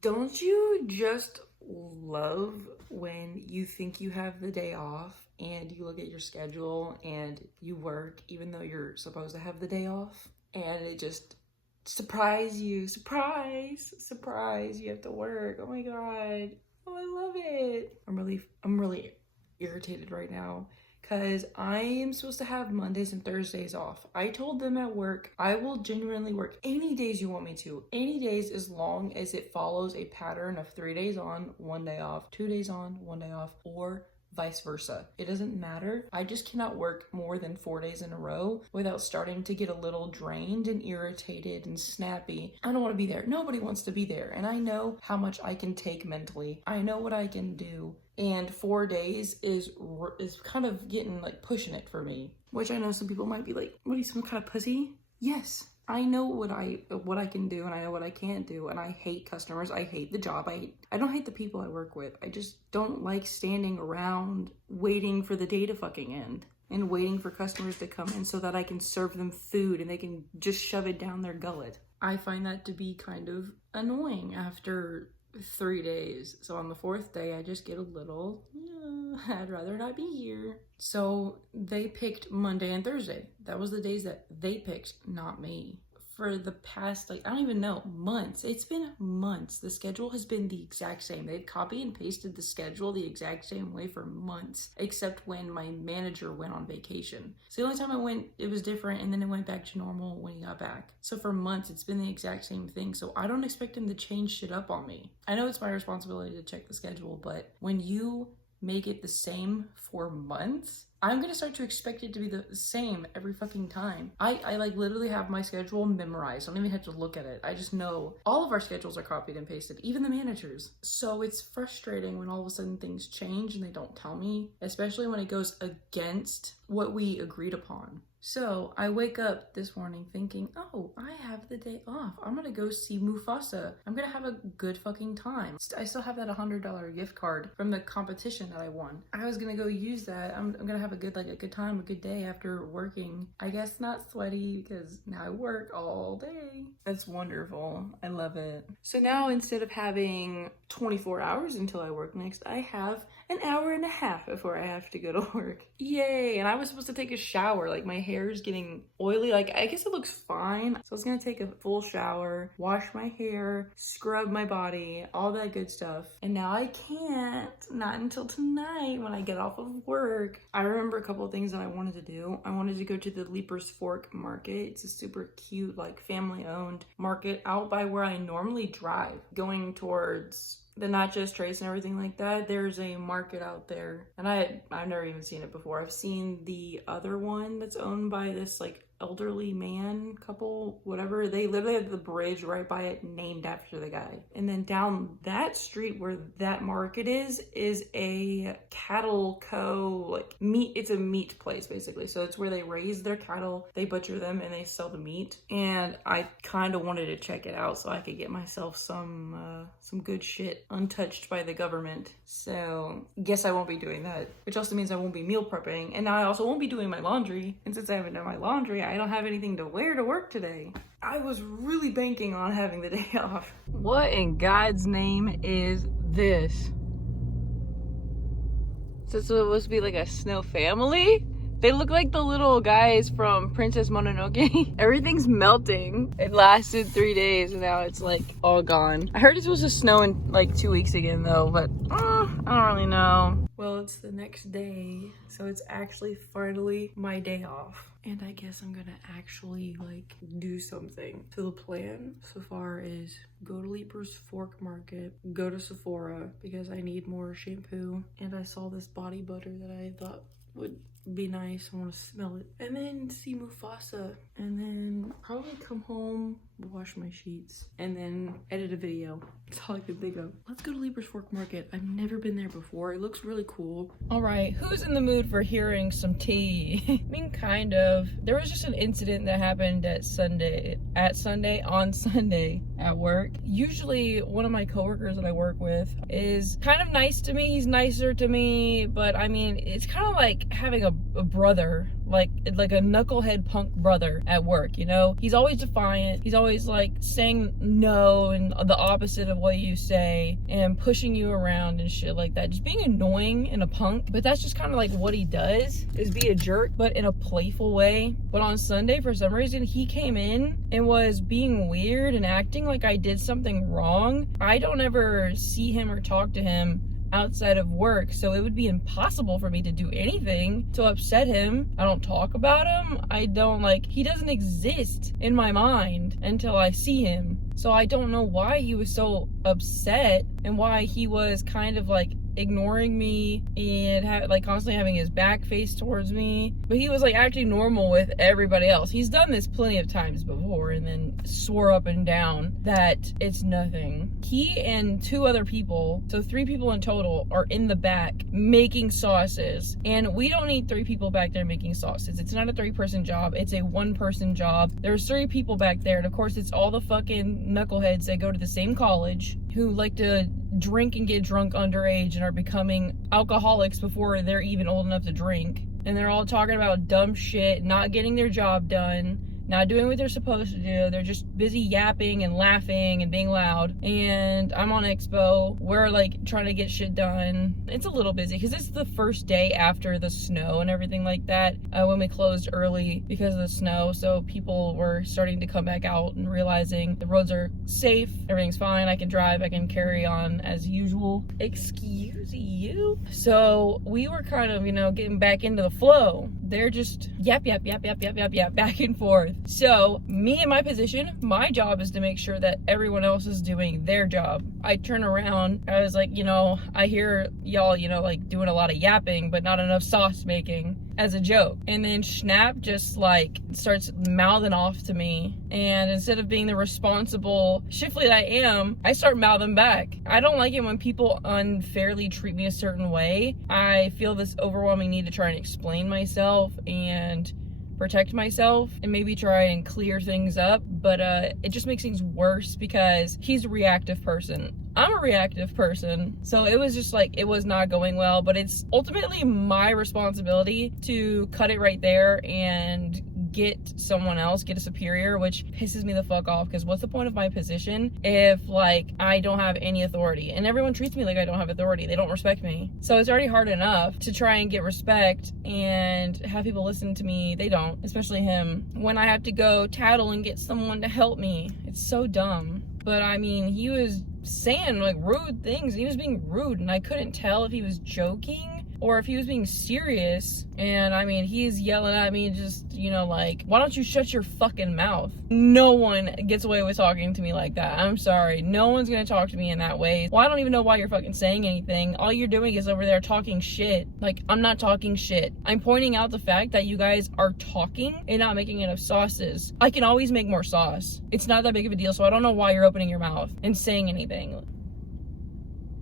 Don't you just love when you think you have the day off and you look at your schedule and you work even though you're supposed to have the day off, and it just surprise, you have to work. Oh my god. Oh, I love it. I'm really irritated right now because I am supposed to have Mondays and Thursdays off. I told them at work, I will genuinely work any days you want me to. Any days, as long as it follows a pattern of 3 days on, 1 day off, 2 days on, 1 day off, or vice versa. It doesn't matter. I just cannot work more than 4 days in a row without starting to get a little drained and irritated and snappy. I don't want to be there. Nobody wants to be there. And I know how much I can take mentally. I know what I can do. And 4 days is kind of getting like pushing it for me. Which I know some people might be like, what are you, some kind of pussy? Yes. I know what I can do and I know what I can't do, and I hate customers. I hate the job. I don't hate the people I work with. I just don't like standing around waiting for the day to fucking end and waiting for customers to come in so that I can serve them food and they can just shove it down their gullet. I find that to be kind of annoying after 3 days. So on the 4th day, I just get a little, I'd rather not be here. So they picked Monday and Thursday. That was the days that they picked, not me. For the past, I don't even know, months. It's been months. The schedule has been the exact same. They've copied and pasted the schedule the exact same way for months, except when my manager went on vacation. So the only time I went, it was different, and then it went back to normal when he got back. So for months, it's been the exact same thing. So I don't expect him to change shit up on me. I know it's my responsibility to check the schedule, but when you make it the same for months, I'm gonna start to expect it to be the same every fucking time. I like literally have my schedule memorized. I don't even have to look at it. I just know all of our schedules are copied and pasted, even the managers. So it's frustrating when all of a sudden things change and they don't tell me, especially when it goes against what we agreed upon. So I wake up this morning thinking, oh, I have the day off. I'm gonna go see Mufasa. I'm gonna have a good fucking time. I still have that $100 gift card from the competition that I won. I was gonna go use that. I'm gonna have a good time, a good day after working. I guess not sweaty because now I work all day. That's wonderful. I love it. So now instead of having 24 hours until I work next, I have an hour and a half before I have to go to work. Yay! And I was supposed to take a shower. Like, my hair is getting oily. Like, I guess it looks fine. So I was gonna take a full shower, wash my hair, scrub my body, all that good stuff. And now I can't. Not until tonight when I get off of work. I remember a couple of things that I wanted to do. I wanted to go to the Leaper's Fork Market. It's a super cute, like, family-owned market out by where I normally drive, going towards the Nachos Trace and everything like that. There's a market out there, and I've never even seen it before. I've seen the other one that's owned by this like elderly man couple, whatever. They literally have the bridge right by it named after the guy. And then down that street where that market is a cattle like meat. It's a meat place basically. So it's where they raise their cattle, they butcher them, and they sell the meat. And I kind of wanted to check it out so I could get myself some good shit untouched by the government. So guess I won't be doing that, which also means I won't be meal prepping. And now I also won't be doing my laundry. And since I haven't done my laundry, I don't have anything to wear to work today. I was really banking on having the day off. What in God's name is this? Is this supposed to be like a snow family? They look like the little guys from Princess Mononoke. Everything's melting. It lasted 3 days and now it's like all gone. I heard it's supposed to snow in like 2 weeks again though, but I don't really know. Well, it's the next day, so it's actually finally my day off. And I guess I'm gonna actually like do something. So the plan so far is go to Leaper's Fork Market, go to Sephora because I need more shampoo. And I saw this body butter that I thought would be nice. I want to smell it. And then see Mufasa. And then probably come home, wash my sheets, and then edit a video. That's all I can think of. Let's go to Leaper's Fork Market. I've never been there before. It looks really cool. All right, who's in the mood for hearing some tea? I mean, kind of. There was just an incident that happened on Sunday at work. Usually one of my coworkers that I work with is kind of nice to me. He's nicer to me, but I mean, it's kind of like having a brother like a knucklehead punk brother at work, you know? He's always defiant. He's always like saying no and the opposite of what you say and pushing you around and shit like that. Just being annoying and a punk. But that's just kind of like what he does, is be a jerk, but in a playful way. But on Sunday, for some reason, he came in and was being weird and acting like I did something wrong. I don't ever see him or talk to him outside of work, so it would be impossible for me to do anything to upset him. I don't talk about him. I don't he doesn't exist in my mind until I see him. So I don't know why he was so upset and why he was kind of like ignoring me and constantly having his back faced towards me. But he was like acting normal with everybody else. He's done this plenty of times before and then swore up and down that it's nothing. He and 2 other people, so 3 people in total, are in the back making sauces. And we don't need 3 people back there making sauces. It's not a 3-person job. It's a 1-person job. There's 3 people back there. And of course, it's all the fucking knuckleheads that go to the same college who like to drink and get drunk underage and are becoming alcoholics before they're even old enough to drink. And they're all talking about dumb shit, not getting their job done, not doing what they're supposed to do. They're just busy yapping and laughing and being loud. And I'm on expo. We're like trying to get shit done. It's a little busy because it's the first day after the snow and everything like that, when we closed early because of the snow. So people were starting to come back out and realizing the roads are safe, everything's fine, I can drive, I can carry on as usual. Excuse you. So we were kind of, getting back into the flow. They're just yap, back and forth. So me in my position, my job is to make sure that everyone else is doing their job. I turn around, I was like, I hear y'all, doing a lot of yapping, but not enough sauce making, as a joke. And then Schnapp just starts mouthing off to me. And instead of being the responsible shifty that I am, I start mouthing back. I don't like it when people unfairly treat me a certain way. I feel this overwhelming need to try and explain myself and protect myself and maybe try and clear things up, but it just makes things worse because he's a reactive person. I'm a reactive person, so it was just it was not going well, but it's ultimately my responsibility to cut it right there and get someone else, get a superior, which pisses me the fuck off because what's the point of my position if I don't have any authority? And everyone treats me like I don't have authority. They don't respect me. So it's already hard enough to try and get respect and have people listen to me. They don't, especially him. When I have to go tattle and get someone to help me, it's so dumb. But I mean, he was saying rude things. He was being rude and I couldn't tell if he was joking or if he was being serious. And I mean, he's yelling at me just, why don't you shut your fucking mouth? No one gets away with talking to me like that. I'm sorry. No one's gonna talk to me in that way. Well, I don't even know why you're fucking saying anything. All you're doing is over there talking shit. I'm not talking shit. I'm pointing out the fact that you guys are talking and not making enough sauces. I can always make more sauce. It's not that big of a deal, so I don't know why you're opening your mouth and saying anything.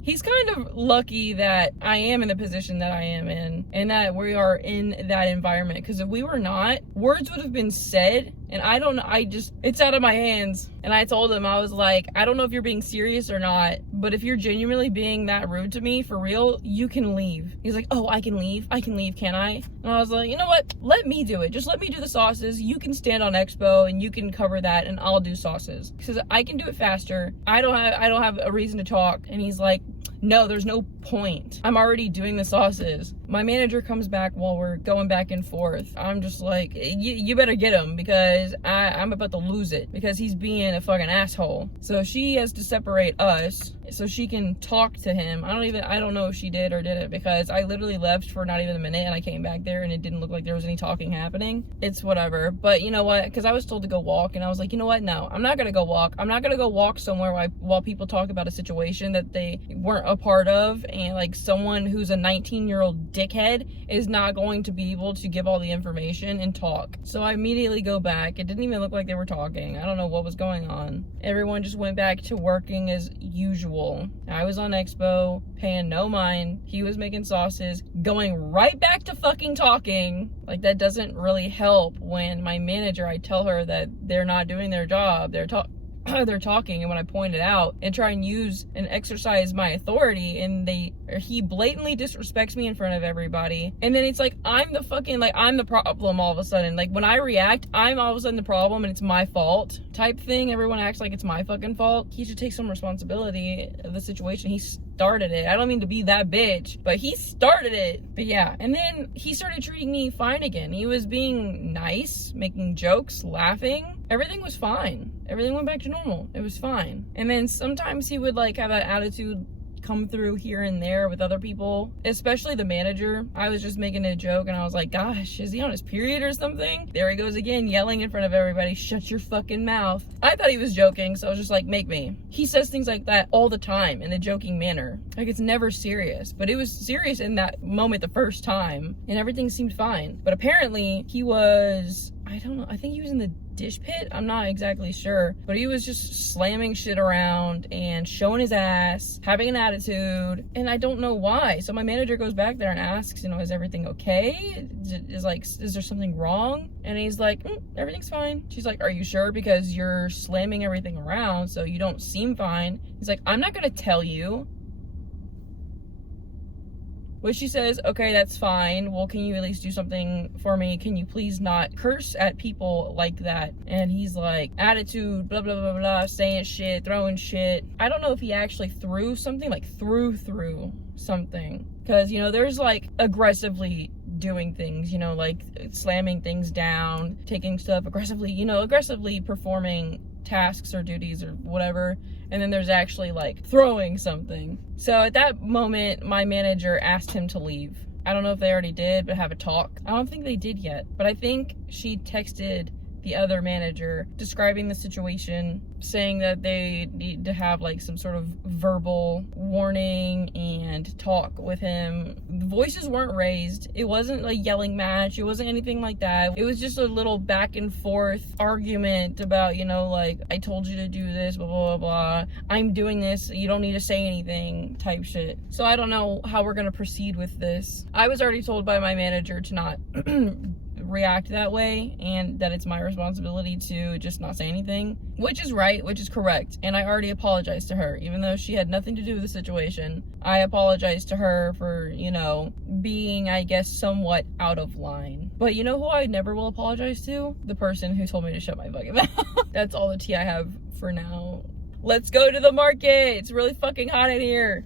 He's kind of lucky that I am in the position that I am in and that we are in that environment, because if we were not, words would have been said and I don't know, it's out of my hands. And I told him, I was like, I don't know if you're being serious or not, but if you're genuinely being that rude to me for real, you can leave. He's like, oh, I can leave, can I? And I was like, you know what, let me do it. Just let me do the sauces. You can stand on expo and you can cover that and I'll do sauces because I can do it faster. I don't have a reason to talk. And he's like, no, there's no point. I'm already doing the sauces. My manager comes back while we're going back and forth. I'm just like, you better get him because I'm about to lose it because he's being a fucking asshole. So she has to separate us so she can talk to him. I don't know if she did or didn't because I literally left for not even a minute and I came back there and it didn't look like there was any talking happening. It's whatever. But you know what? Because I was told to go walk and I was like, you know what? No, I'm not going to go walk. I'm not going to go walk somewhere while people talk about a situation that they weren't a part of, and someone who's a 19-year-old dickhead is not going to be able to give all the information and talk. So I immediately go back. It didn't even look like they were talking. I don't know what was going on. Everyone just went back to working as usual. I was on expo, paying no mind. He was making sauces, going right back to fucking talking. That doesn't really help when my manager, I tell her that they're not doing their job. they're talking, and when I point it out and try and use and exercise my authority, and he blatantly disrespects me in front of everybody, and then it's like I'm the fucking, like, I'm the problem all of a sudden. Like, when I react, I'm all of a sudden the problem and it's my fault type thing. Everyone acts like it's my fucking fault. He should take some responsibility of the situation. He started it. I don't mean to be that bitch, but he started it. But yeah, and then he started treating me fine again. He was being nice, making jokes, laughing. Everything was fine. Everything went back to normal. It was fine. And then sometimes he would like have that attitude come through here and there with other people, especially the manager. I was just making a joke and I was like, gosh, is he on his period or something? There he goes again, yelling in front of everybody, shut your fucking mouth. I thought he was joking, so I was just like, make me. He says things like that all the time in a joking manner. Like, it's never serious, but it was serious in that moment the first time, and everything seemed fine. But apparently he was, I don't know, I think he was in the dish pit. I'm not exactly sure, but he was just slamming shit around and showing his ass, having an attitude, and I don't know why. So my manager goes back there and asks, you know, is everything okay? Is there something wrong? And he's like, everything's fine. She's like, are you sure? Because you're slamming everything around, so you don't seem fine. He's like, I'm not gonna tell you. Which she says, okay, that's fine. Well, can you at least do something for me? Can you please not curse at people like that? And he's like, attitude, blah, blah, blah, blah, saying shit, throwing shit. I don't know if he actually threw something, like threw something. Because, you know, there's like aggressively doing things, you know, like slamming things down, taking stuff aggressively, you know, aggressively performing tasks or duties or whatever. And then there's actually like throwing something. So at that moment, my manager asked him to leave. I don't know if they already did, but have a talk. I don't think they did yet, but I think she texted the other manager describing the situation, saying that they need to have like some sort of verbal warning and talk with him. The voices weren't raised. It wasn't a yelling match. It wasn't anything like that. It was just a little back and forth argument about, you know, like, I told you to do this, blah, blah, blah, blah. I'm doing this. You don't need to say anything type shit. So I don't know how we're going to proceed with this. I was already told by my manager to not react that way, and that it's my responsibility to just not say anything, which is right, which is correct. And I already apologized to her, even though she had nothing to do with the situation. I apologized to her for, you know, being, I guess, somewhat out of line. But you know who I never will apologize to? The person who told me to shut my fucking mouth. That's all the tea I have for now. Let's go to the market. It's really fucking hot in here.